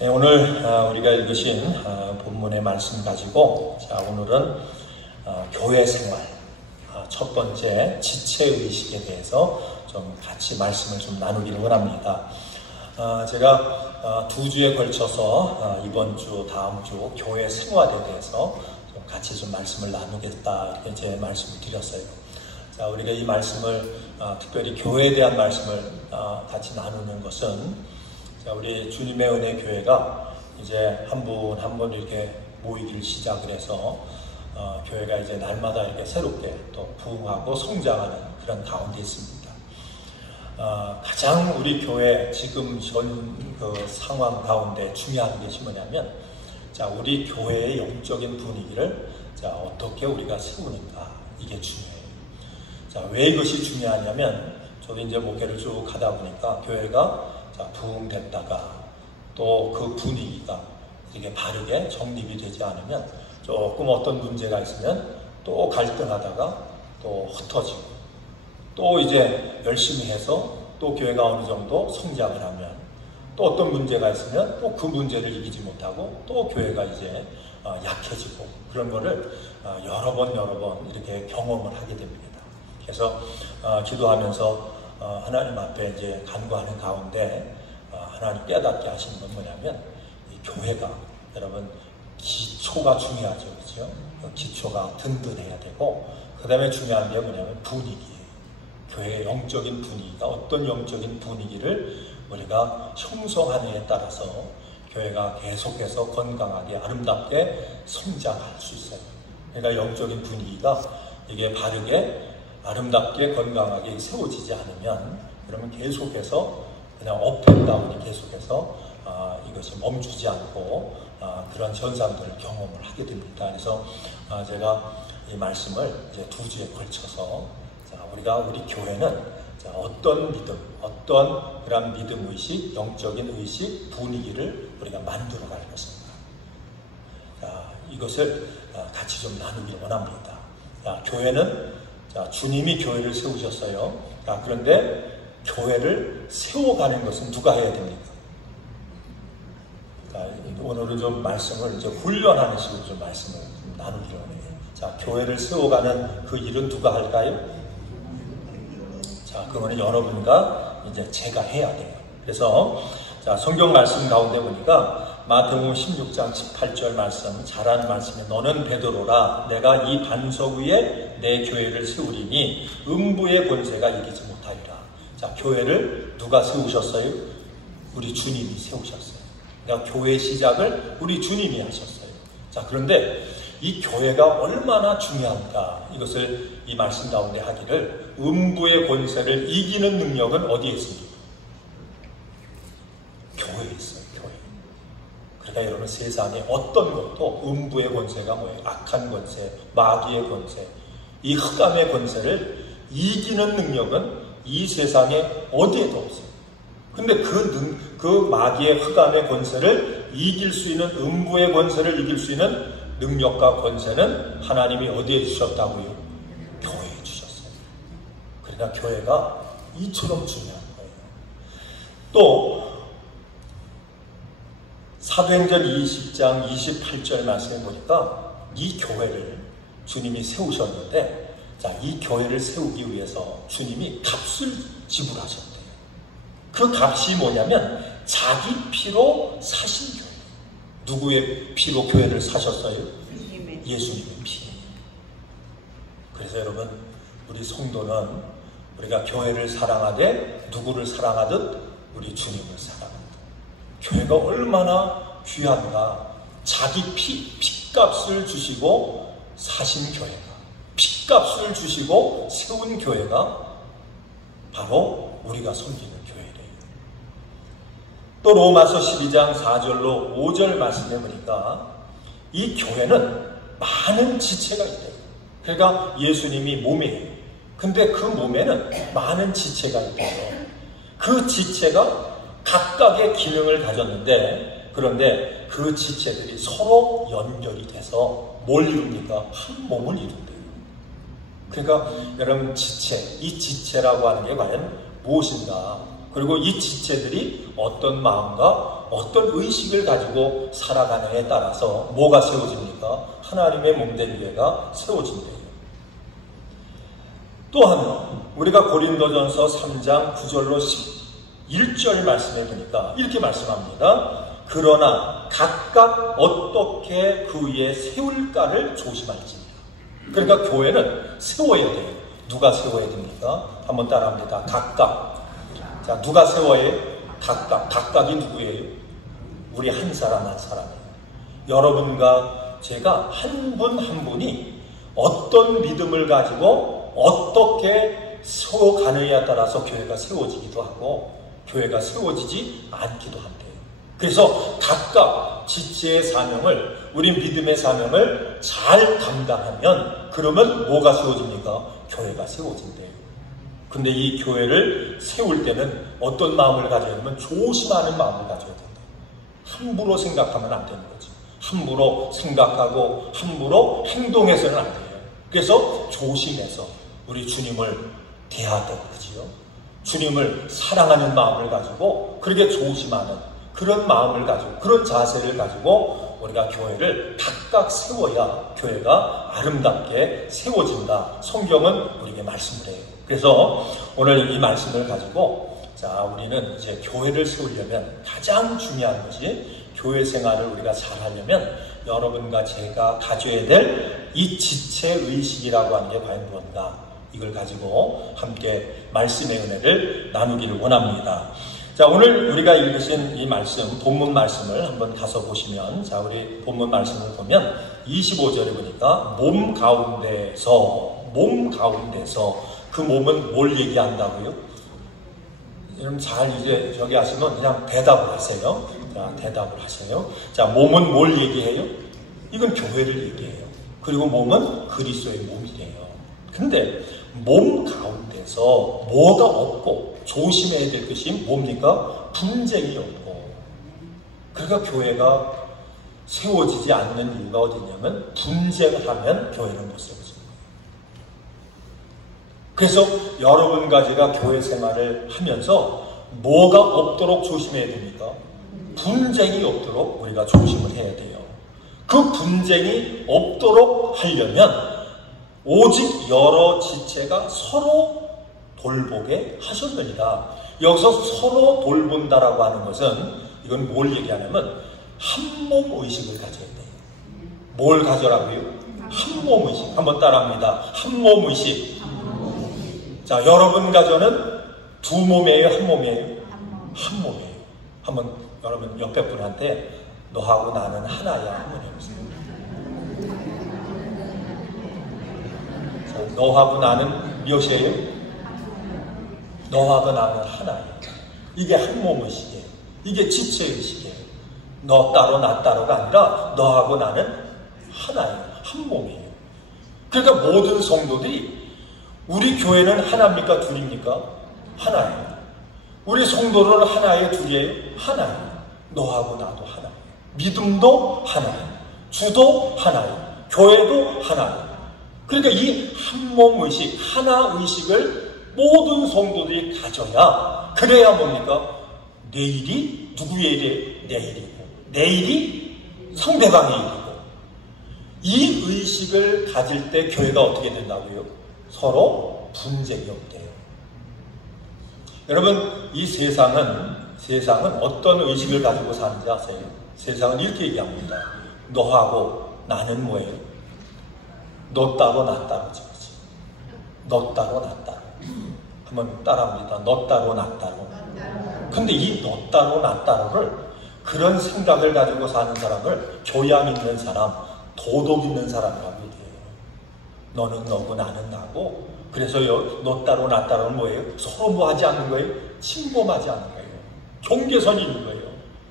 네, 오늘 우리가 읽으신 본문의 말씀 가지고 오늘은 교회 생활 첫 번째 지체의식에 대해서 좀 같이 말씀을 좀 나누기를 원합니다. 제가 2주에 걸쳐서 이번 주, 다음 주 교회 생활에 대해서 좀 같이 좀 말씀을 나누겠다 이렇게 제 말씀을 드렸어요. 자, 우리가 이 말씀을 특별히 교회에 대한 말씀을 같이 나누는 것은 우리 주님의 은혜 교회가 이제 한 분 한 분 이렇게 모이기를 시작을 해서 교회가 이제 날마다 이렇게 새롭게 또 부흥하고 성장하는 그런 가운데 있습니다. 가장 우리 교회 지금 전 그 상황 가운데 중요한 것이 뭐냐면, 우리 교회의 영적인 분위기를 어떻게 우리가 세우는가, 이게 중요해요. 왜 이것이 중요하냐면, 저도 이제 목회를 쭉 하다 보니까 교회가 부흥됐다가 또 그 분위기가 이게 바르게 정립이 되지 않으면 조금 어떤 문제가 있으면 또 갈등하다가 또 흩어지고, 또 이제 열심히 해서 또 교회가 어느 정도 성장을 하면 또 어떤 문제가 있으면 또 그 문제를 이기지 못하고 또 교회가 이제 약해지고, 그런 거를 여러 번 이렇게 경험을 하게 됩니다. 그래서 기도하면서 하나님 앞에 이제 간구하는 가운데 하나님 깨닫게 하시는 건 뭐냐면, 이 교회가, 여러분, 기초가 중요하죠, 그렇죠? 기초가 든든해야 되고, 그 다음에 중요한 게 뭐냐면 분위기예요. 교회의 영적인 분위기가 어떤 영적인 분위기를 우리가 형성하느냐에 따라서 교회가 계속해서 건강하게 아름답게 성장할 수 있어요. 그러니까 영적인 분위기가 이게 바르게 아름답게 건강하게 세워지지 않으면, 그러면 계속해서 그냥 업앤다운이 계속해서 이것이 멈추지 않고 그런 현상들을 경험을 하게 됩니다. 그래서 제가 이 말씀을 이제 2주에 걸쳐서 우리 교회는 어떤 믿음, 어떤 그런 믿음 의식, 영적인 의식, 분위기를 우리가 만들어 갈 것인가, 이것을 같이 좀 나누기를 원합니다. 교회는 주님이 교회를 세우셨어요. 그런데 교회를 세워가는 것은 누가 해야 됩니까? 오늘은 좀 말씀을 이제 훈련하는 식으로 좀 말씀을 나누기로 해요. 교회를 세워가는 그 일은 누가 할까요? 그거는 여러분과 이제 제가 해야 돼요. 그래서 성경 말씀 가운데 보니까 마태복음 16장 18절 말씀, 잘하는 말씀에, 너는 베드로라, 내가 이 반석 위에 내 교회를 세우리니 음부의 권세가 이기지 못하리라. 교회를 누가 세우셨어요? 우리 주님이 세우셨어요. 그러니까 교회 시작을 우리 주님이 하셨어요. 그런데 이 교회가 얼마나 중요한가, 이것을 이 말씀 가운데 하기를, 음부의 권세를 이기는 능력은 어디에 있습니까? 교회에 있어요. 교회. 그러니까 여러분, 세상에 어떤 것도 음부의 권세가 뭐예요? 악한 권세, 마귀의 권세, 이 흑암의 권세를 이기는 능력은 이 세상에 어디에도 없어요. 근데 그 마귀의 흑암의 권세를 이길 수 있는, 음부의 권세를 이길 수 있는 능력과 권세는 하나님이 어디에 주셨다고요? 교회에 주셨어요. 그러니까 교회가 이처럼 중요한 거예요. 또 사도행전 20장 28절 말씀에 보니까 이 교회를 주님이 세우셨는데, 이 교회를 세우기 위해서 주님이 값을 지불하셨대요. 그 값이 뭐냐면 자기 피로 사신 교회. 누구의 피로 교회를 사셨어요? 예수님의 피. 그래서 여러분, 우리 성도는 우리가 교회를 사랑하되 누구를 사랑하듯 우리 주님을 사랑한다. 교회가 얼마나 귀한가. 자기 피값을 주시고 사신 교회가, 피값을 주시고 세운 교회가 바로 우리가 섬기는 교회래요. 또 로마서 12장 4절로 5절 말씀해 보니까 이 교회는 많은 지체가 있대요. 그러니까 예수님이 몸이에요. 근데 그 몸에는 많은 지체가 있대요. 그 지체가 각각의 기능을 가졌는데, 그런데 그 지체들이 서로 연결이 돼서 뭘 이룹니까? 한 몸을 이룬대요. 그러니까 여러분, 지체, 이 지체라고 하는 게 과연 무엇인가? 그리고 이 지체들이 어떤 마음과 어떤 의식을 가지고 살아가느냐에 따라서 뭐가 세워집니까? 하나님의 몸된 교회가 세워진대요. 또한 우리가 고린도전서 3장 9절로 11절 말씀해 보니까 이렇게 말씀합니다. 그러나 각각 어떻게 그 위에 세울까를 조심할지니라. 그러니까 교회는 세워야 돼요. 누가 세워야 됩니까? 한번 따라합니다. 각각. 자, 누가 세워야 해요? 각각. 각각이 누구예요? 우리 한 사람 한 사람이에요. 여러분과 제가 한 분 한 분이 어떤 믿음을 가지고 어떻게 세워가느냐에 따라서 교회가 세워지기도 하고 교회가 세워지지 않기도 한대요. 그래서 각각 지체의 사명을, 우리 믿음의 사명을 잘 감당하면 그러면 뭐가 세워집니까? 교회가 세워진대요. 근데 이 교회를 세울 때는 어떤 마음을 가져야 하면 조심하는 마음을 가져야 된다. 함부로 생각하면 안 되는 거죠. 함부로 생각하고 함부로 행동해서는 안 돼요. 그래서 조심해서 우리 주님을 대하듯, 그지요? 주님을 사랑하는 마음을 가지고 그렇게 조심하는 그런 마음을 가지고 그런 자세를 가지고 우리가 교회를 각각 세워야 교회가 아름답게 세워진다. 성경은 우리에게 말씀을 해요. 그래서 오늘 이 말씀을 가지고 자, 우리는 이제 교회를 세우려면 가장 중요한 것이 교회 생활을 우리가 잘 하려면 여러분과 제가 가져야 될 이 지체의식이라고 하는 게 과연 무엇인가, 이걸 가지고 함께 말씀의 은혜를 나누기를 원합니다. 자, 오늘 우리가 읽으신 이 말씀, 본문 말씀을 한번 가서 보시면, 자, 우리 본문 말씀을 보면 25절에 보니까 몸 가운데서 그 몸은 뭘 얘기한다고요? 여러분 잘 이제 저기 하시면 그냥 대답을 하세요. 자, 대답을 하세요. 자, 몸은 뭘 얘기해요? 이건 교회를 얘기해요. 그리고 몸은 그리스도의 몸이래요. 근데 몸 가운데서 뭐가 없고 조심해야 될 것이 뭡니까? 분쟁이 없고. 그러니까 교회가 세워지지 않는 이유가 어디냐면 분쟁하면 교회는 못 세워집니다. 그래서 여러분과 제가 교회 생활을 하면서 뭐가 없도록 조심해야 됩니까? 분쟁이 없도록 우리가 조심을 해야 돼요. 그 분쟁이 없도록 하려면 오직 여러 지체가 서로 돌보게 하셨느니라. 여기서 서로 돌본다라고 하는 것은 이건 뭘 얘기하냐면 한몸 의식을 가져야 돼요. 뭘 가져라고요? 한몸 의식. 한번 따라합니다. 한몸 의식. 자, 여러분과 저는 두 몸이에요? 한 몸이에요? 한 몸이에요. 한번 여러분 옆에 분한테 너하고 나는 하나야 한번 해보세요. 자, 너하고 나는 몇이에요? 너하고 나는 하나예요. 이게 한 몸 의식이에요. 이게 지체 의식이에요. 너 따로 나 따로가 아니라 너하고 나는 하나예요. 한 몸이에요. 그러니까 모든 성도들이 우리 교회는 하나입니까? 둘입니까? 하나예요. 우리 성도는 하나예요? 둘이에요? 하나예요. 너하고 나도 하나예요. 믿음도 하나예요. 주도 하나예요. 교회도 하나예요. 그러니까 이 한 몸 의식, 하나 의식을 모든 성도들이 가져야, 그래야 뭡니까? 내일이 누구의 일이 내일이고, 내일이 상대방의 일이고, 이 의식을 가질 때 교회가 어떻게 된다고요? 서로 분쟁이 없대요. 여러분, 이 세상은 어떤 의식을 가지고 사는지 아세요? 세상은 이렇게 얘기합니다. 너하고 나는 뭐예요? 너 따로 나 따로지. 너 따로 나 따로. 한번 따라합니다. 너 따로 나 따로. 근데 이 너 따로 나 따로를, 그런 생각을 가지고 사는 사람을 교양 있는 사람, 도덕 있는 사람이라고 얘기해요. 너는 너고 나는 나고, 그래서 너 따로 나 따로는 뭐예요? 서로 뭐 하지 않는 거예요? 침범하지 않는 거예요. 경계선이 있는 거예요.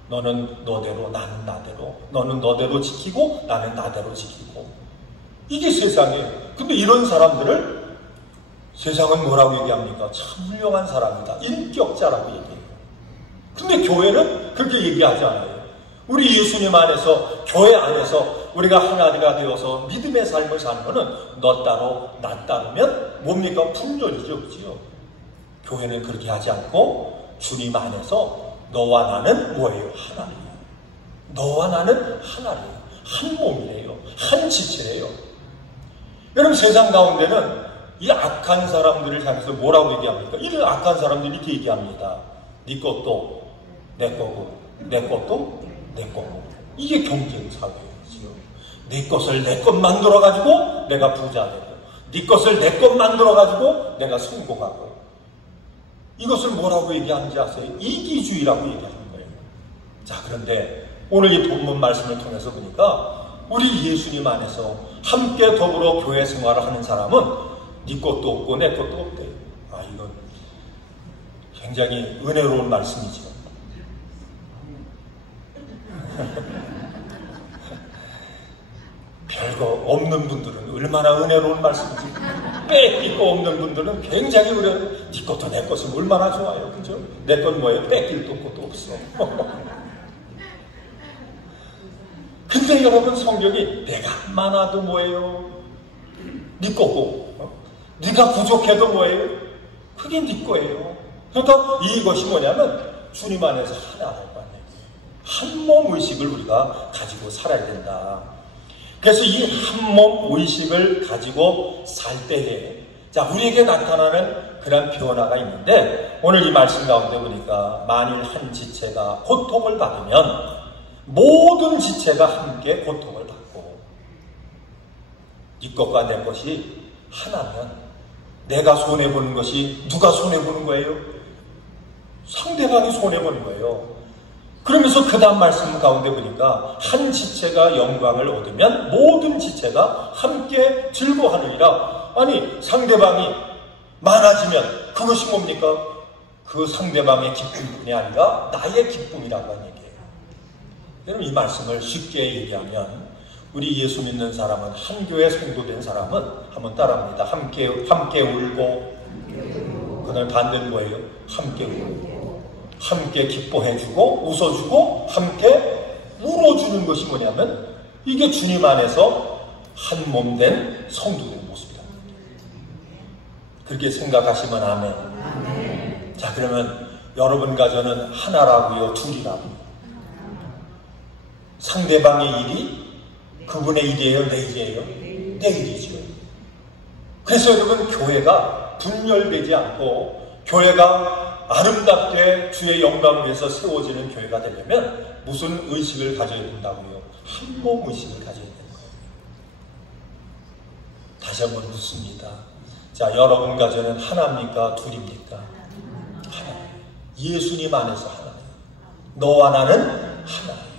너는 너대로, 나는 나대로. 너는 너대로 지키고 나는 나대로 지키고. 이게 세상이에요. 근데 이런 사람들을 세상은 뭐라고 얘기합니까? 참 훌륭한 사람이다. 인격자라고 얘기해요. 근데 교회는 그렇게 얘기하지 않아요. 우리 예수님 안에서, 교회 안에서 우리가 하나가 되어서 믿음의 삶을 사는 것은 너 따로 나 따르면 뭡니까? 분열이죠. 그렇죠? 교회는 그렇게 하지 않고 주님 안에서 너와 나는 뭐예요? 하나예요. 너와 나는 하나예요. 한 몸이래요. 한 지체래요. 여러분, 세상 가운데는 이 악한 사람들을 향해서 뭐라고 얘기합니까? 이런 악한 사람들이 이렇게 얘기합니다. 네 것도 내 거고 내 것도 내 거고. 이게 경쟁 사회예요. 네 것을 내 것 만들어가지고 내가 부자 되고, 네 것을 내 것 만들어가지고 내가 성공하고. 이것을 뭐라고 얘기하는지 아세요? 이기주의라고 얘기하는 거예요. 자, 그런데 오늘 이 본문 말씀을 통해서 보니까 우리 예수님 안에서 함께 더불어 교회 생활을 하는 사람은 네 것도 없고 내 것도 없대요. 아, 이건 굉장히 은혜로운 말씀이죠. 별거 없는 분들은 얼마나 은혜로운 말씀이지. 뺏길 거 없는 분들은 굉장히 네 것도 내 것은 얼마나 좋아요. 그죠? 내 건 뭐예요? 뺏길 것도 없어. 근데 여러분, 성경이 내가 많아도 뭐예요? 네 거고, 네가 부족해도 뭐예요? 그게 네 거예요. 그러니까 이것이 뭐냐면 주님 안에서 하나라고 하는 거예요. 한 몸 의식을 우리가 가지고 살아야 된다. 그래서 이 한 몸 의식을 가지고 살 때에, 자, 우리에게 나타나는 그런 변화가 있는데, 오늘 이 말씀 가운데 보니까 만일 한 지체가 고통을 받으면 모든 지체가 함께 고통을 받고, 네 것과 내 것이 하나면 내가 손해보는 것이 누가 손해보는 거예요? 상대방이 손해보는 거예요. 그러면서 그 다음 말씀 가운데 보니까 한 지체가 영광을 얻으면 모든 지체가 함께 즐거워하느니라. 아니, 상대방이 많아지면 그것이 뭡니까? 그 상대방의 기쁨뿐이 아니라 나의 기쁨이라고 하는 얘기예요. 여러분, 이 말씀을 쉽게 얘기하면 우리 예수 믿는 사람은, 한 교회 성도된 사람은 한번 따라합니다. 함께 울고, 그 다음에 반대는 뭐예요? 함께 울고, 함께 기뻐해주고 웃어주고 함께 울어주는 것이 뭐냐면 이게 주님 안에서 한 몸 된 성도의 모습이다. 그렇게 생각하시면 아멘. 아멘. 자, 그러면 여러분 가정은 하나라고요? 둘이라고요? 상대방의 일이 그분의 일이에요? 내 일이에요? 내 일이죠. 그래서 여러분, 교회가 분열되지 않고 교회가 아름답게 주의 영광을 위해서 세워지는 교회가 되려면 무슨 의식을 가져야 된다고요? 한 몸 의식을 가져야 되는 거예요. 다시 한번 묻습니다. 자, 여러분 가정은 하나입니까? 둘입니까? 하나. 예수님 안에서 하나예요. 너와 나는 하나예요.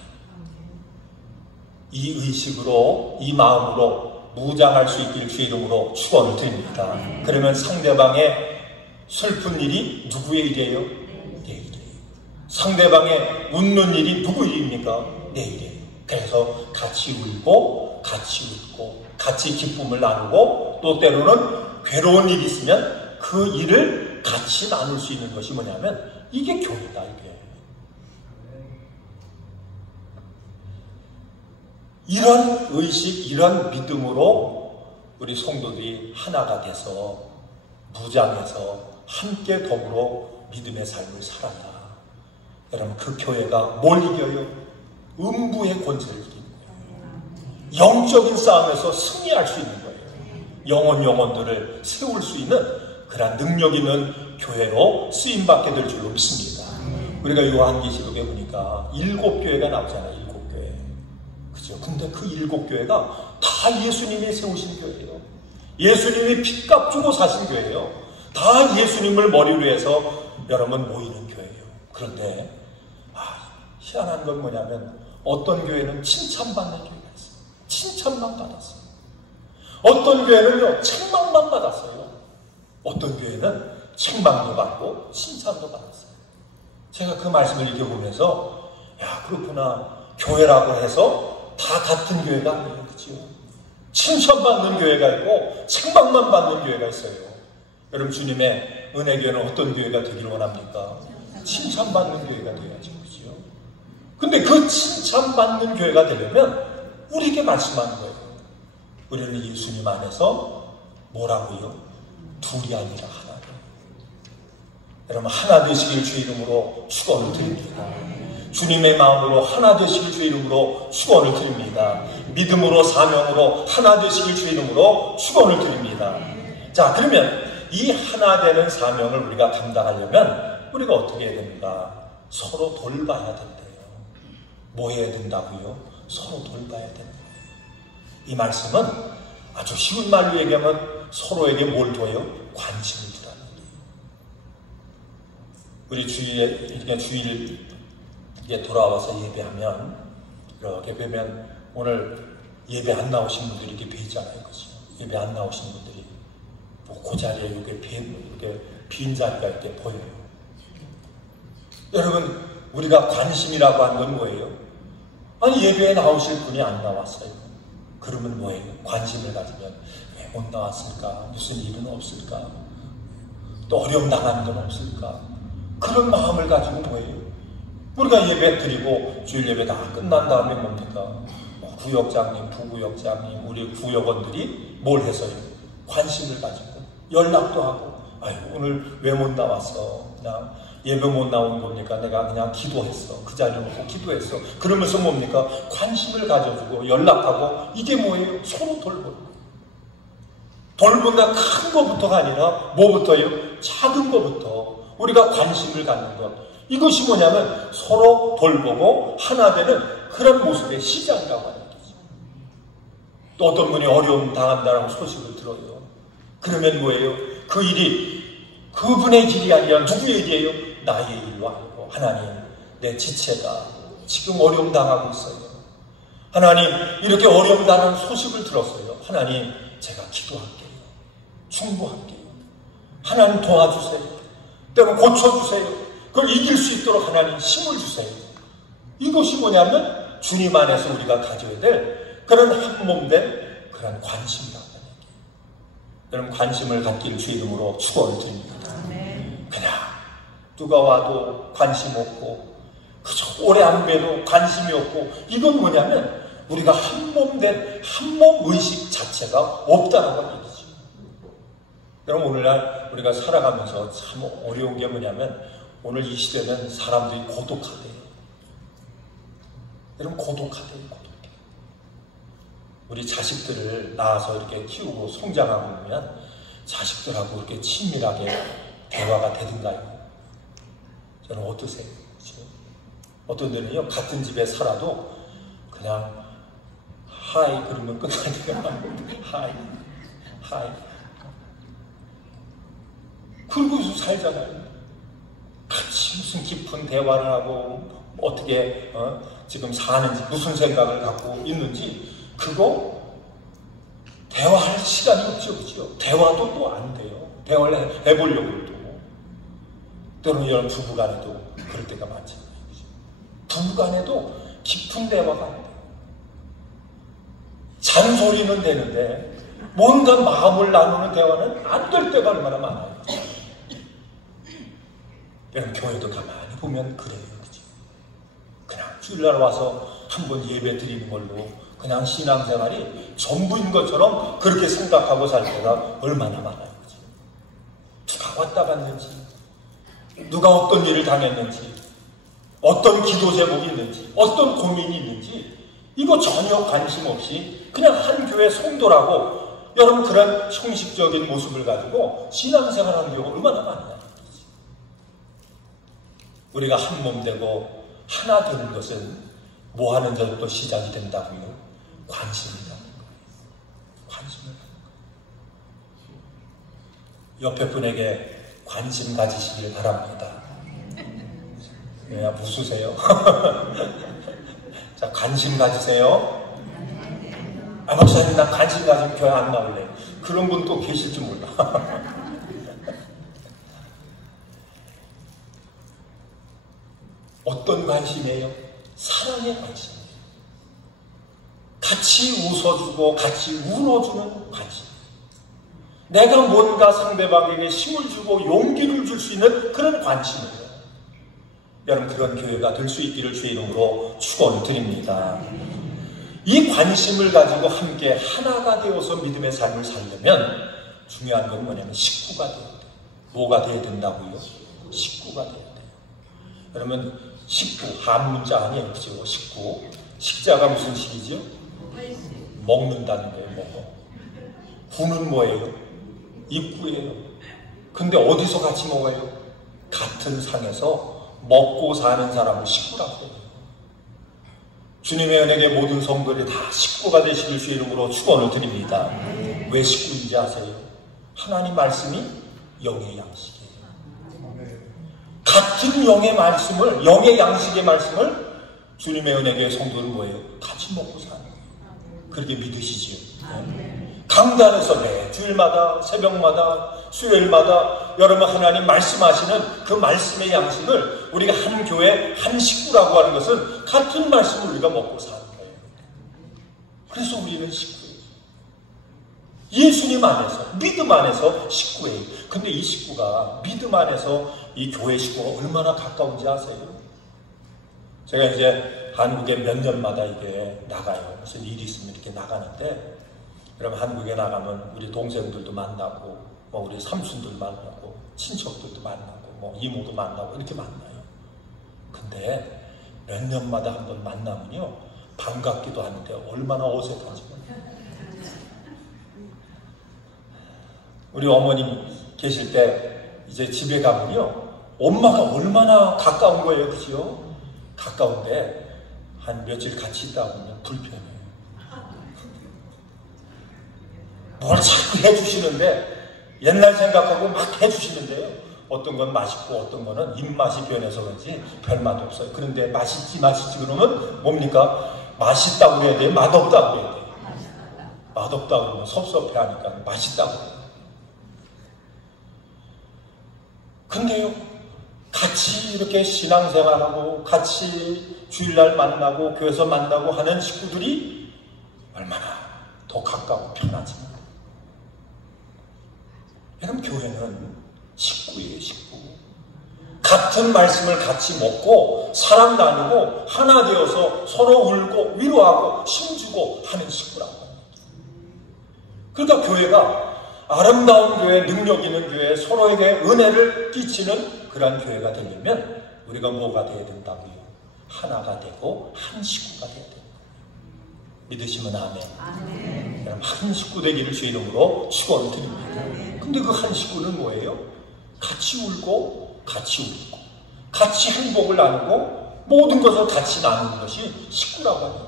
이 의식으로, 이 마음으로 무장할 수 있길 주의 이름으로 축원을 드립니다. 그러면 상대방의 슬픈 일이 누구의 일이에요? 내 일이에요. 상대방의 웃는 일이 누구 일입니까? 내 일이에요. 그래서 같이 울고 같이 웃고 같이 기쁨을 나누고, 또 때로는 괴로운 일이 있으면 그 일을 같이 나눌 수 있는 것이 뭐냐면 이게 교회다. 이게 이런 의식, 이런 믿음으로 우리 성도들이 하나가 돼서 무장해서 함께 더불어 믿음의 삶을 살았다. 여러분, 그 교회가 뭘 이겨요? 음부의 권세를 이기는 거예요. 영적인 싸움에서 승리할 수 있는 거예요. 영혼들을 세울 수 있는 그런 능력 있는 교회로 쓰임받게 될 줄로 믿습니다. 우리가 요한계시록에 보니까 7교회가 나오잖아요. 7교회. 그죠? 근데 그 7교회가 다 예수님이 세우신 교회예요. 예수님이 핏값 주고 사신 교회예요. 다 예수님을 머리로 해서 여러분 모이는 교회예요. 그런데 희한한 건 뭐냐면 어떤 교회는 칭찬받는 교회가 있어요. 칭찬만 받았어요. 어떤 교회는요, 책망만 받았어요. 어떤 교회는 책망도 받고 칭찬도 받았어요. 제가 그 말씀을 이렇게 보면서, 야, 그렇구나. 교회라고 해서 다 같은 교회가 아니에요. 그렇죠? 칭찬받는 교회가 있고 책망만 받는 교회가 있어요. 여러분, 주님의 은혜교회는 어떤 교회가 되기를 원합니까? 칭찬받는 교회가 되어야죠. 그렇죠? 근데 그 칭찬받는 교회가 되려면 우리에게 말씀하는 거예요. 우리는 예수님 안에서 뭐라고요? 둘이 아니라 하나예요. 여러분 하나 되시길 주 이름으로 축원을 드립니다. 주님의 마음으로 하나 되시길 주 이름으로 축원을 드립니다. 믿음으로 사명으로 하나 되시길 주 이름으로 축원을 드립니다. 자, 그러면 이 하나 되는 사명을 우리가 감당하려면 우리가 어떻게 해야 됩니까? 서로 돌봐야 된대요. 뭐 해야 된다고요? 서로 돌봐야 된다. 이 말씀은 아주 쉬운 말로 얘기하면 서로에게 뭘 둬요? 관심을 두라는 얘기예요. 우리 주일에 돌아와서 예배하면 이렇게 보면 오늘 예배 안 나오신 분들이 이렇게 뵈잖아요. 그죠? 예배 안 나오신 분들이 그 자리에 이렇게 빈 자리가 이렇게 보여요. 여러분, 우리가 관심이라고 하는 건 뭐예요? 아니, 예배에 나오실 분이 안 나왔어요. 그러면 뭐예요? 관심을 가지면 왜 못 나왔을까? 무슨 일은 없을까? 또 어려움 당하는 건 없을까? 그런 마음을 가지고 뭐예요? 우리가 예배 드리고 주일 예배 다 끝난 다음에 뭡니까? 구역장님, 부구역장님, 우리 구역원들이 뭘 해서요? 관심을 가지고 연락도 하고, 아유, 오늘 왜 못 나왔어? 그냥 예배 못 나온 겁니까? 내가 그냥 기도했어. 그 자리에 놓고 기도했어. 그러면서 뭡니까? 관심을 가져주고 연락하고, 이게 뭐예요? 서로 돌보는. 돌본다 큰 것부터가 아니라 뭐부터요? 작은 것부터 우리가 관심을 갖는 것. 이것이 뭐냐면 서로 돌보고 하나 되는 그런 모습의 시작이라고 하는 거죠. 또 어떤 분이 어려움 당한다는 소식을 들어요. 그러면 뭐예요? 그 일이 그분의 일이 아니라 누구의 일이에요? 나의 일로 알고, 하나님, 내 지체가 지금 어려움 당하고 있어요. 하나님, 이렇게 어려움 당하는 소식을 들었어요. 하나님, 제가 기도할게요. 충고할게요. 하나님 도와주세요. 때로 고쳐주세요. 그걸 이길 수 있도록 하나님 힘을 주세요. 이것이 뭐냐면 주님 안에서 우리가 가져야 될 그런 한몸된 그런 관심이라고 하는 얘기예요. 여러분, 관심을 갖길 주 이름으로 축원을 드립니다. 그냥 누가 와도 관심 없고 그저 오래 안 봬도 관심이 없고, 이건 뭐냐면 우리가 한몸된 한몸 의식 자체가 없다는 걸 얘기죠. 여러분, 오늘날 우리가 살아가면서 참 어려운 게 뭐냐면 오늘 이 시대는 사람들이 고독하대요. 여러분, 고독하대요. 고독해. 우리 자식들을 낳아서 이렇게 키우고 성장하고 보면 자식들하고 이렇게 친밀하게 대화가 되든가요? 저는 어떠세요? 그렇죠? 어떤 데는요, 같은 집에 살아도 그냥 하이 그러면 끝나니까 하이 그러고서 살잖아요. 같이 무슨 깊은 대화를 하고 어떻게 지금 사는지, 무슨 생각을 갖고 있는지, 그거 대화할 시간이 없죠. 그죠? 대화도 또 안 돼요. 대화를 해보려고 해도. 때로는 여러분 부부간에도 그럴 때가 많잖아요. 부부간에도 깊은 대화가 안 돼요. 잔소리는 되는데 뭔가 마음을 나누는 대화는 안 될 때가 얼마나 많아요. 여러분, 교회도 가만히 보면 그래요. 그죠? 그냥 주일날 와서 한번 예배 드리는 걸로 그냥 신앙생활이 전부인 것처럼 그렇게 생각하고 살 때가 얼마나 많아요. 그죠? 누가 왔다 갔는지, 누가 어떤 일을 당했는지, 어떤 기도 제목이 있는지, 어떤 고민이 있는지, 이거 전혀 관심 없이 그냥 한 교회 성도라고 여러분 그런 형식적인 모습을 가지고 신앙생활하는 경우가 얼마나 많냐. 우리가 한 몸 되고 하나 되는 것은 뭐 하는 데부터 시작이 된다고요? 관심이라는 거예요. 관심을 갖는 거예요. 옆에 분에게 관심 가지시길 바랍니다. 왜 웃으세요? 자, 관심 가지세요. 아, 목사님, 나 관심 가지면 교회 안 나올래. 그런 분 또 계실 줄 몰라. 어떤 관심이에요? 사랑의 관심이에요. 같이 웃어주고 같이 울어주는 관심. 내가 뭔가 상대방에게 힘을 주고 용기를 줄 수 있는 그런 관심이에요. 여러분, 그런 교회가 될 수 있기를 주의 이름으로 축원을 드립니다. 이 관심을 가지고 함께 하나가 되어서 믿음의 삶을 살려면 중요한 건 뭐냐면 식구가 되어야 돼요. 뭐가 되어야 된다고요? 식구가 돼야 돼요. 그러면 식구, 한문자 아니에요. 그죠? 식구. 식자가 무슨 식이죠? 먹는다는 거예요. 먹어. 구는 뭐예요? 입구예요. 근데 어디서 같이 먹어요? 같은 상에서 먹고 사는 사람을 식구라고 해요. 주님의 은혜에 모든 성도들이 다 식구가 되시길 주 이름으로 축원을 드립니다. 왜 식구인지 아세요? 하나님 말씀이 영의 양식이에요. 같은 영의 말씀을, 영의 양식의 말씀을 주님의 은혜의 성도는 뭐예요? 같이 먹고 사는 거예요. 그렇게 믿으시지요. 강단에서 매 주일마다, 새벽마다, 수요일마다 여러분 하나님 말씀하시는 그 말씀의 양식을 우리가 한 교회, 한 식구라고 하는 것은 같은 말씀을 우리가 먹고 사는 거예요. 그래서 우리는 식구예요. 예수님 안에서, 믿음 안에서 식구예요. 근데 이 식구가 믿음 안에서 이 교회 식구가 얼마나 가까운지 아세요? 제가 이제 한국에 몇 년마다 이게 나가요. 무슨 일이 있으면 이렇게 나가는데, 그럼 한국에 나가면 우리 동생들도 만나고, 뭐 우리 삼순들 만나고, 친척들도 만나고, 뭐 이모도 만나고 이렇게 만나요. 근데 몇 년마다 한 번 만나면요, 반갑기도 하는데 얼마나 어색한지 몰라요. 우리 어머님 계실 때 이제 집에 가면요, 엄마가 얼마나 가까운 거예요, 그죠? 가까운데 한 며칠 같이 있다 보면 불편해요. 뭘 자꾸 해주시는데, 옛날 생각하고 막 해주시는데요, 어떤 건 맛있고 어떤 거는 입맛이 변해서 그런지 별맛 없어요. 그런데 맛있지 그러면 뭡니까? 맛있다고 해야 돼요? 맛없다고 해야 돼요? 맛없다고 그러면 섭섭해하니까 맛있다고 해요. 근데요, 같이 이렇게 신앙생활하고 같이 주일날 만나고 교회에서 만나고 하는 식구들이 얼마나 더 가까워 편하지만, 여러분 교회는 식구예요. 식구. 같은 말씀을 같이 먹고 사랑 나누고 하나 되어서 서로 울고 위로하고 힘주고 하는 식구라고 합니다. 그러니까 교회가 아름다운 교회, 능력 있는 교회, 서로에게 은혜를 끼치는 그러한 교회가 되려면 우리가 뭐가 되어야 된다고요? 하나가 되고 한 식구가 되어야 된다. 믿으시면 아멘. 아멘. 그럼 한 식구 되기를 주 이름으로 축원을 드립니다. 근데 그 한 식구는 뭐예요? 같이 울고 같이 웃고 같이 행복을 나누고 모든 것을 같이 나누는 것이 식구라고 합니다.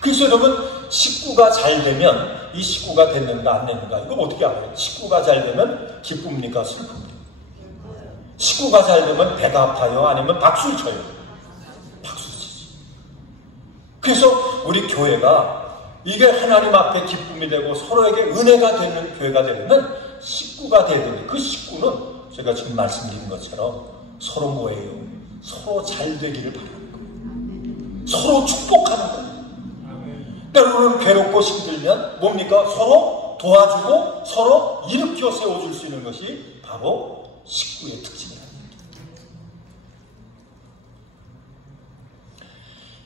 그래서 여러분, 식구가 잘 되면 이 식구가 됐는가 안 됐는가 이거 어떻게 알아요? 식구가 잘 되면 기쁩니까? 슬픕니까? 식구가 잘 되면 배가 아파요? 아니면 박수를 쳐요? 박수를 치죠. 그래서 우리 교회가 이게 하나님 앞에 기쁨이 되고 서로에게 은혜가 되는 교회가 되려면 식구가 돼야 되는데, 그 식구는 제가 지금 말씀드린 것처럼 서로 뭐예요? 서로 잘 되기를 바라는 거예요. 서로 축복하는 거예요. 때로는 괴롭고 힘들면 뭡니까? 서로 도와주고 서로 일으켜 세워줄 수 있는 것이 바로 식구의 특징입니다.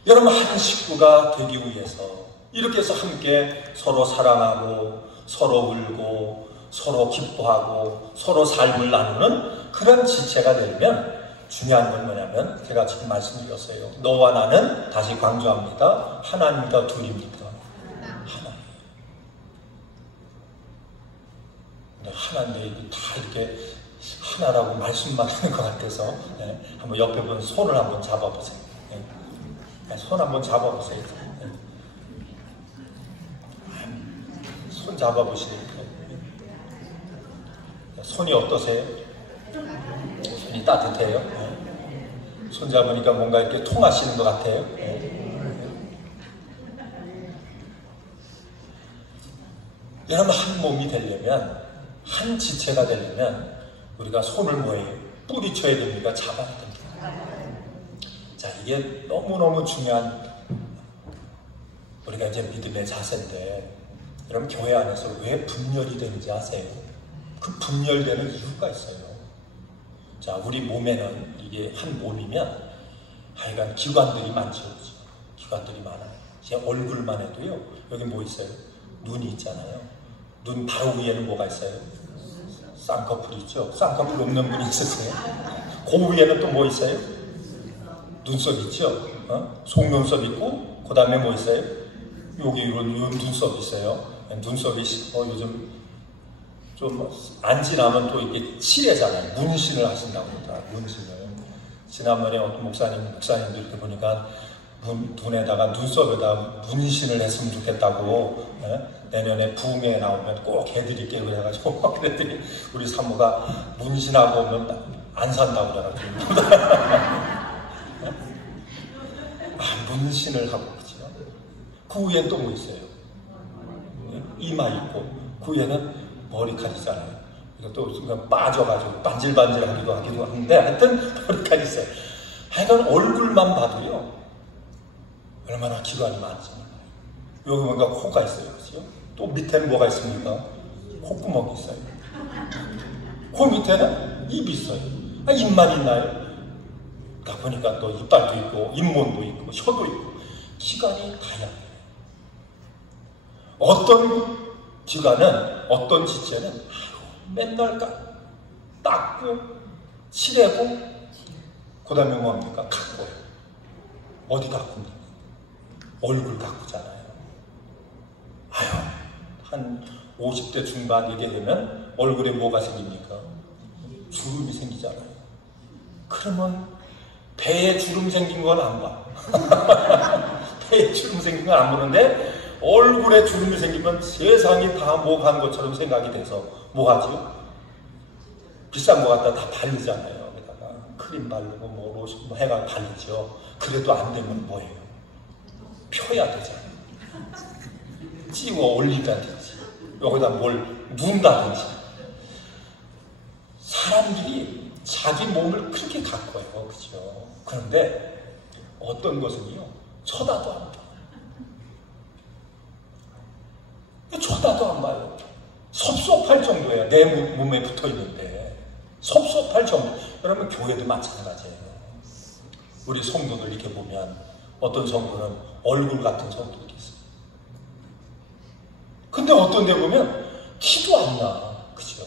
여러분, 한 식구가 되기 위해서 이렇게 해서 함께 서로 사랑하고 서로 울고 서로 기뻐하고 서로 삶을 나누는 그런 지체가 되려면 중요한 건 뭐냐면, 제가 지금 말씀드렸어요. 너와 나는, 다시 강조합니다, 하나님과 둘입니다. 하나. 근데 하나인데 다 이렇게 하나라고 말씀만 하는 것 같아서, 한번 옆에 분 손을 한번 잡아보세요. 손 한번 잡아보세요. 손 잡아보시니까 손이 어떠세요? 손이 따뜻해요? 손 잡으니까 뭔가 이렇게 통하시는 것 같아요. 여러분, 한 몸이 되려면, 한 지체가 되려면 우리가 손을 뭐예요? 뿌리쳐야 됩니까? 잡아야 됩니다. 자, 이게 너무너무 중요한 우리가 이제 믿음의 자세인데, 여러분 교회 안에서 왜 분열이 되는지 아세요? 그 분열되는 이유가 있어요. 자, 우리 몸에는, 이게 한 몸이면 하여간 기관들이 많죠. 기관들이 많아요. 제 얼굴만 해도요, 여기 뭐 있어요? 눈이 있잖아요. 눈 바로 위에는 뭐가 있어요? 쌍꺼풀 있죠? 쌍꺼풀 없는 분이 있으세요? 그 위에는 또 뭐 있어요? 눈썹 있죠? 속눈썹 있고, 그 다음에 뭐 있어요? 여기 이런 눈썹 있어요. 눈썹이 요즘 좀 안 지나면 또 이게 칠해잖아요. 문신을 하신다고 그러더라. 문신을. 지난번에 어떤 목사님도 이렇게 보니까 눈에다가 눈썹에다 문신을 했으면 좋겠다고, 내년에 부흥회 나오면 꼭 해드릴게요. 그래가지고 그랬더니 우리 사모가 문신하고 오면 안 산다고 그래가지고 문신을 하고 그러죠. 그 위엔 또 뭐 있어요? 이마 있고, 그 위에는 머리카락이잖아요. 이것도 빠져가지고 반질반질하기도 하기도 하는데 하여튼 머리카락이 있어요. 하여간 얼굴만 봐도요 얼마나 기관이 많죠. 여기 뭔가 코가 있어요. 그렇죠? 또 밑에는 뭐가 있습니까? 콧구멍이 있어요. 그 밑에는 입이 있어요. 입만 있나요? 그러니까 보니까 또 이빨도 있고 잇몸도 있고 혀도 있고 기관이 다양해요. 어떤 기관은, 어떤 지체는 맨날 닦고 칠하고 그 다음에 뭡니까? 가꿔요. 어디 가꿉니까? 얼굴 가꾸잖아요. 한 50대 중반 이게 되면 얼굴에 뭐가 생깁니까? 주름이 생기잖아요. 그러면 배에 주름 생긴 건 안 봐. 배에 주름 생긴 건 안 보는데 얼굴에 주름이 생기면 세상이 다 뭐 간 것처럼 생각이 돼서 뭐 하죠? 비싼 거 갖다 다 바르잖아요. 여기다가 크림 바르고 뭐 로션 뭐 해가 바르죠. 그래도 안 되면 뭐예요? 펴야 되잖아요. 찌워 올리다든지 여기다 뭘 누운다든지. 사람들이 자기 몸을 그렇게 가꿔요. 그죠? 그런데 어떤 것은요 쳐다도 안 봐요. 쳐다도 안 봐요. 섭섭할 정도예요. 내 몸에 붙어 있는데 섭섭할 정도. 여러분 교회도 마찬가지예요. 우리 성도들 이렇게 보면 어떤 성도는 얼굴 같은 성도들이 있어요. 근데 어떤 데 보면 티도 안 나. 그죠?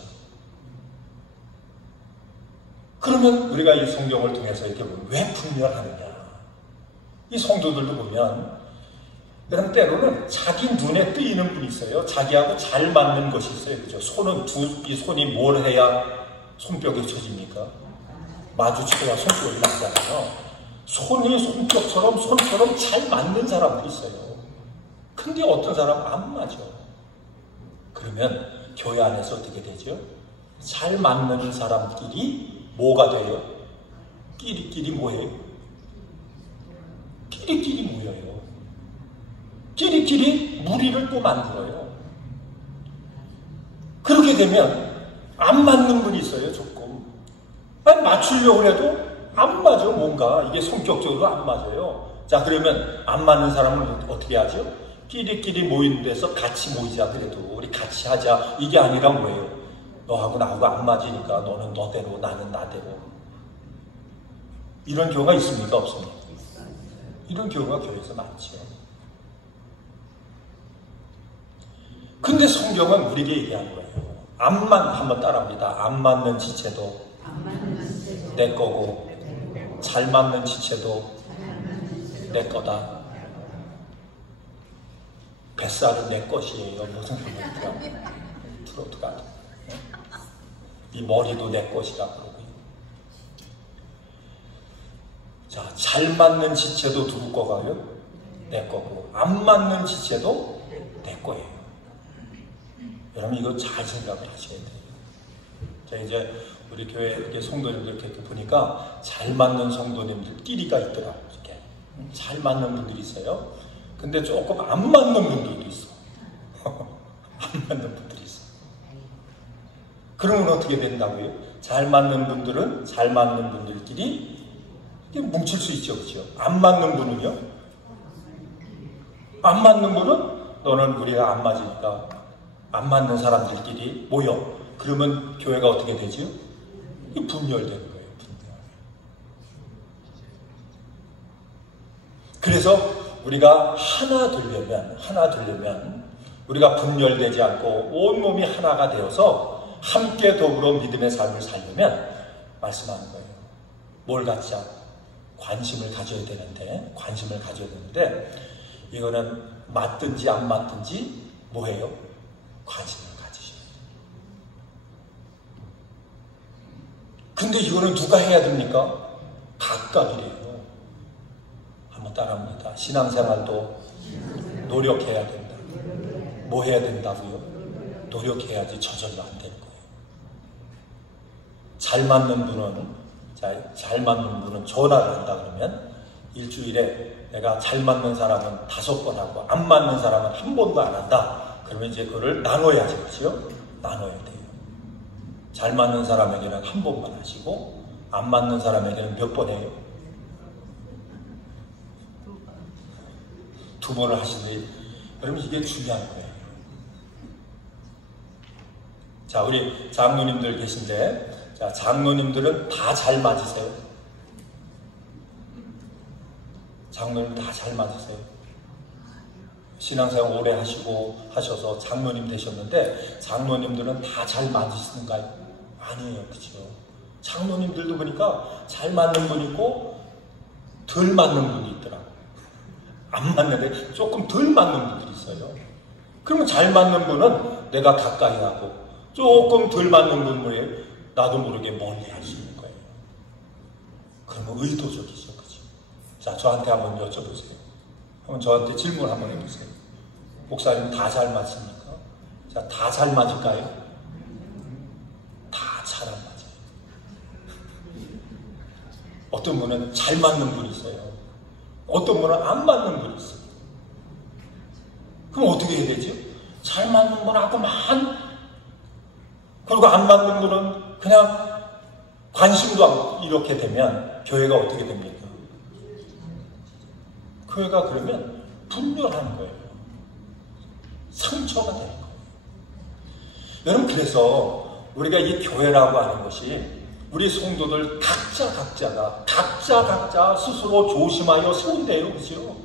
그러면 우리가 이 성경을 통해서 이렇게 보면 왜 분별하느냐. 이 성도들도 보면 여러분 때로는 자기 눈에 뜨이는 분이 있어요. 자기하고 잘 맞는 것이 있어요. 그죠? 이 손이 뭘 해야 손뼉이 쳐집니까? 마주쳐야 손뼉이 나잖아요. 손이 손처럼 잘 맞는 사람들이 있어요. 근데 어떤 사람은 안 맞아. 그러면 교회 안에서 어떻게 되죠? 잘 맞는 사람끼리 뭐가 돼요? 끼리끼리 뭐예요? 끼리끼리 모여요. 끼리끼리 무리를 또 만들어요. 그렇게 되면 안 맞는 분이 있어요. 조금 맞추려고 해도 안 맞아. 뭔가 이게 성격적으로 안 맞아요. 자, 그러면 안 맞는 사람은 어떻게 하죠? 끼리끼리 모이는 데서 같이 모이자. 그래도 우리 같이 하자. 이게 아니라 뭐예요? 너하고 나하고 안 맞으니까 너는 너대로 나는 나대로. 이런 경우가 있습니까? 없습니까? 이런 경우가 교회에서 많죠. 근데 성경은 우리에게 얘기한 거예요. 한번 따라합니다. 안 맞는 지체도 내 거고 잘 맞는 지체도 내 거다. 뱃살은 내 것이에요. 무슨 소리입니까? 트로트가 이 머리도 내 것이라 그러고요. 자, 잘 맞는 지체도 누구 거가요? 내 거고 안 맞는 지체도 내 거예요. 여러분 이거 잘 생각을 하셔야 돼요. 자, 이제 우리 교회 이렇게 성도님들 이렇게 보니까 잘 맞는 성도님들끼리가 있더라고요. 이렇게 잘 맞는 분들이 있어요. 근데 조금 안 맞는 분들도 있어. 안 맞는 분들이 있어. 그러면 어떻게 된다고요? 잘 맞는 분들은 잘 맞는 분들끼리 뭉칠 수 있죠, 그렇죠? 안 맞는 분은요? 안 맞는 분은 너는 우리가 안 맞으니까 안 맞는 사람들끼리 모여. 그러면 교회가 어떻게 되죠? 분열되는 거예요. 분열. 그래서 우리가 하나 되려면 우리가 분열되지 않고 온몸이 하나가 되어서 함께 더불어 믿음의 삶을 살려면 말씀하는 거예요. 뭘 갖자? 관심을 가져야 되는데, 이거는 맞든지 안 맞든지 뭐예요? 관심을 가지셔야 돼요. 근데 이거는 누가 해야 됩니까? 각각이래요. 한번 따라합니다. 신앙생활도 노력해야 된다. 뭐 해야 된다고요? 노력해야지 저절로 안 되는 거예요. 잘 맞는 분은 전화를 한다 그러면 일주일에 내가 잘 맞는 사람은 5번 하고 안 맞는 사람은 한 번도 안 한다. 그러면 이제 그거를 나눠야지, 그렇죠? 나눠야 돼요. 잘 맞는 사람에게는 한 번만 하시고 안 맞는 사람에게는 몇 번 해요? 2번을 하시는데, 여러분 이게 중요한 거예요. 자, 우리 장로님들 계신데, 자, 장로님들은 다 잘 맞으세요? 장로님 다 잘 맞으세요? 신앙생활 오래 하셔서 장로님 되셨는데, 장로님들은 다 잘 맞으시는가요? 아니에요, 그죠? 장로님들도 보니까 잘 맞는 분 있고, 덜 맞는 분이 있더라고요. 안 맞는데 조금 덜 맞는 분들이 있어요. 그러면 잘 맞는 분은 내가 가까이 하고, 조금 덜 맞는 분을 나도 모르게 멀리 할 수 있는 거예요. 그러면 의도적이죠, 그죠? 자, 저한테 한번 여쭤보세요. 한번 저한테 질문 한번 해보세요. 목사님 다 잘 맞습니까? 자, 다 잘 맞을까요? 다 잘 안 맞아요. 어떤 분은 잘 맞는 분이 있어요. 어떤 분은 안 맞는 분이 있어요. 그럼 어떻게 해야 되죠? 잘 맞는 분하고만, 그리고 안 맞는 분은 그냥 관심도 않고 이렇게 되면 교회가 어떻게 됩니까? 교회가 그러면 분열하는 거예요. 상처가 되는 거예요. 여러분, 그래서 우리가 이 교회라고 하는 것이 우리 성도들 각자 스스로 조심하여 세운대요, 그죠?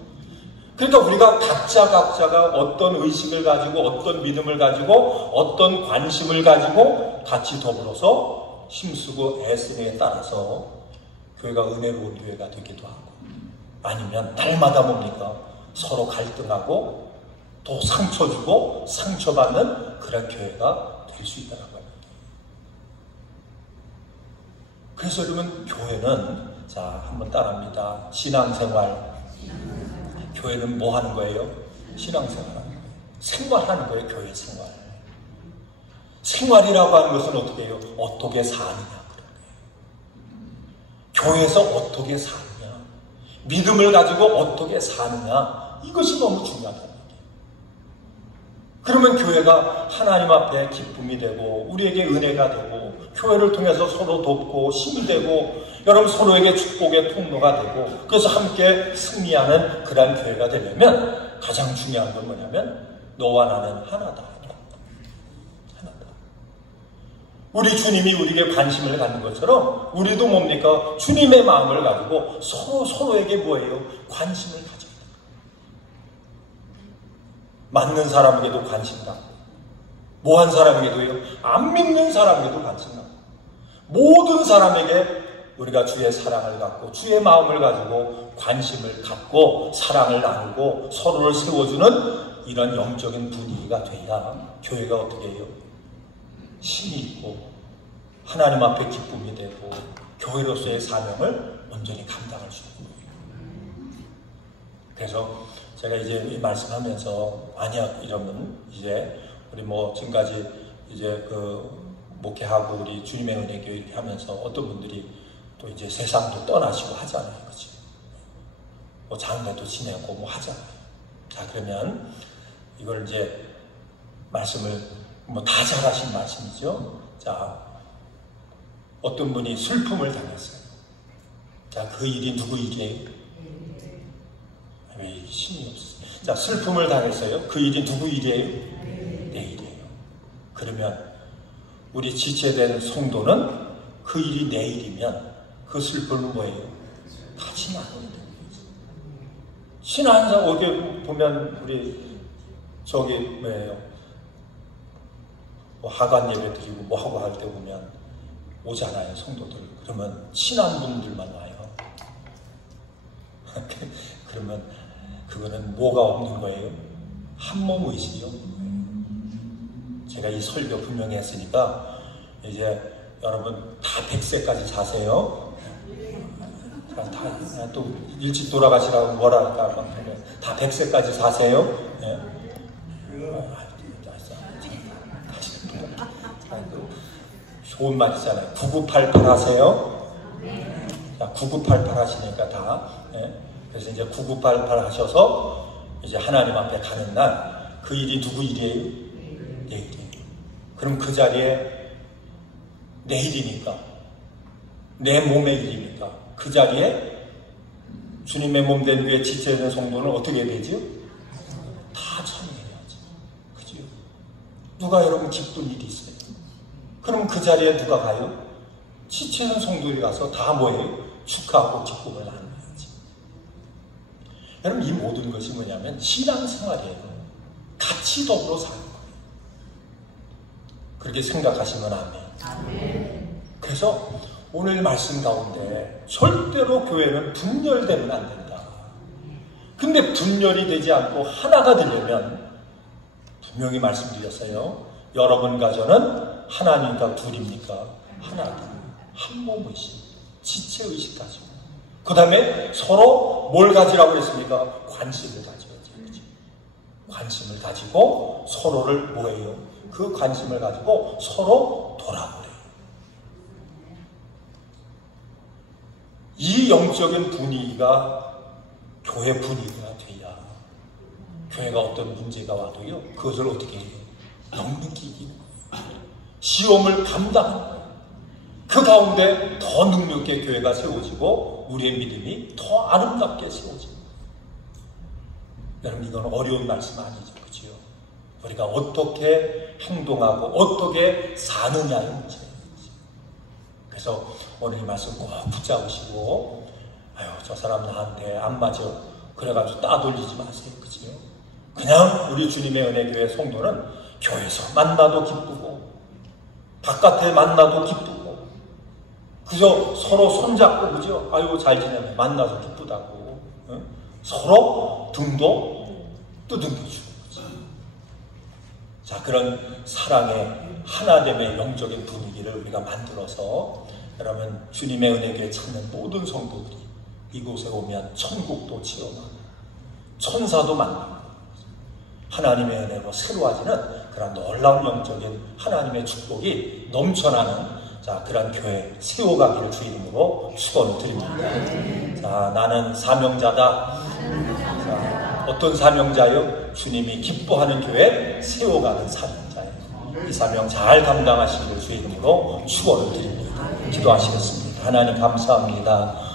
그러니까 우리가 각자가 어떤 의식을 가지고, 어떤 믿음을 가지고, 어떤 관심을 가지고 같이 더불어서 힘쓰고 애쓰기에 따라서 교회가 은혜로운 교회가 되기도 하고, 아니면 날마다 뭡니까? 서로 갈등하고 또 상처 주고 상처받는 그런 교회가 될 수 있다는 거예요. 그래서 여러분, 교회는, 자, 한번 따라합니다. 신앙생활. 교회는 뭐 하는 거예요? 신앙생활. 생활하는 거예요, 교회 생활. 생활이라고 하는 것은 어떻게 해요? 어떻게 사느냐. 교회에서 어떻게 사느냐. 믿음을 가지고 어떻게 사느냐. 이것이 너무 중요하다. 그러면 교회가 하나님 앞에 기쁨이 되고, 우리에게 은혜가 되고, 교회를 통해서 서로 돕고 힘이 되고, 여러분 서로에게 축복의 통로가 되고, 그래서 함께 승리하는 그러한 교회가 되려면 가장 중요한 건 뭐냐면 너와 나는 하나다. 하나다. 우리 주님이 우리에게 관심을 갖는 것처럼 우리도 뭡니까? 주님의 마음을 가지고 서로에게 뭐예요? 관심을 가져야 돼요. 맞는 사람에게도 관심 갖고, 뭐한 사람에게도요, 안 믿는 사람에게도 관심 갖고, 모든 사람에게 우리가 주의 사랑을 갖고 주의 마음을 가지고 관심을 갖고 사랑을 나누고 서로를 세워주는 이런 영적인 분위기가 돼야 교회가 어떻게 해요? 힘이 있고 하나님 앞에 기쁨이 되고 교회로서의 사명을 온전히 감당할 수 있는 거예요. 그래서 제가 이제 이 말씀하면서, 만약 이러면 이제 우리 지금까지 이제 목회하고 우리 주님의 은혜 교회 이렇게 하면서 어떤 분들이 또 이제 세상도 떠나시고 하잖아요. 그치? 장례도 지내고 하잖아요. 자, 그러면 이걸 이제 말씀을 다 잘하신 말씀이죠. 자, 어떤 분이 슬픔을 당했어요. 자, 그 일이 누구 일이에요? 왜 힘이 없어요? 자, 슬픔을 당했어요. 그 일이 누구 일이에요? 내 일이에요. 그러면 우리 지체된 성도는 그 일이 내 일이면 그 슬픔은 뭐예요? 같이 나누는 거예요. 신앙자 어디 보면 우리 뭐예요? 뭐 하간 예배 드리고 뭐 하고 할 때 보면 오잖아요, 성도들. 그러면 친한 분들만 와요. 그러면 그거는 뭐가 없는 거예요? 한몸 의식이 없는 거예요. 제가 이 설교 분명히 했으니까 이제 여러분 다 100세까지 사세요. 다 또 일찍 돌아가시라고 뭐라 할까 다 100세까지 사세요. 네. 좋은 말 있잖아요. 9988 하세요. 자, 9988 하시니까 다. 네. 그래서 이제 9988 하셔서 이제 하나님 앞에 가는 날 그 일이 누구 일이에요? 내 일이에요. 그럼 그 자리에 내일이니까 내 몸의 일이니까 그 자리에 주님의 몸 된 교회 지체된 성도는 어떻게 되죠? 다 참여해야지. 그죠? 누가 여러분 기쁜 일이 있어요? 그럼 그 자리에 누가 가요? 지체된 성도들이 가서 다 뭐예요? 축하하고 기쁨을 나눠야지. 여러분 이 모든 것이 뭐냐면 신앙생활이에요. 같이 더불어 사는 거예요. 그렇게 생각하시면 아멘. 그래서 오늘 말씀 가운데 절대로 교회는 분열되면 안 된다. 근데 분열이 되지 않고 하나가 되려면 분명히 말씀드렸어요. 여러분과 저는 하나님과 둘입니까? 하나다. 한 몸의식, 지체의식 가지고 그 다음에 서로 뭘 가지라고 했습니까? 관심을 가져야지. 그렇죠? 관심을 가지고 서로를 뭐예요? 그 관심을 가지고 서로 돌아보래요. 이 영적인 분위기가 교회 분위기가 돼야 교회가 어떤 문제가 와도요 그것을 어떻게 해요? 넉넉히 이기는 거예요. 시험을 감당하는 거예요. 그 가운데 더 능력있게 교회가 세워지고 우리의 믿음이 더 아름답게 세워지고. 여러분 이건 어려운 말씀 아니죠, 그렇죠? 우리가 어떻게 행동하고 어떻게 사느냐의 문제예요. 그래서 오늘 이 말씀 꼭 붙잡으시고, 아유 저 사람 나한테 안 맞아 그래가지고 따돌리지 마세요, 그죠? 그냥 우리 주님의 은혜교회 성도는 교회에서 만나도 기쁘고 바깥에 만나도 기쁘고 그저 서로 손잡고 그죠? 아이고 잘 지내면 만나서 기쁘다고. 응? 서로 등도 두둥겨주고. 자, 그런 사랑의 하나됨의 영적인 분위기를 우리가 만들어서 여러분 주님의 은혜교회 찾는 모든 성도들이 이곳에 오면 천국도 체험하고 천사도 만나고 하나님의 은혜로 새로워지는 그런 놀라운 영적인 하나님의 축복이 넘쳐나는 자, 그런 교회 세워가기를 주 이름으로 축원을 드립니다. 자, 나는 사명자다. 자, 어떤 사명자요? 주님이 기뻐하는 교회 세워가는 사명자예요. 이 사명 잘 감당하시기를 주 이름으로 축원을 드립니다. 기도하시겠습니다. 하나님 감사합니다.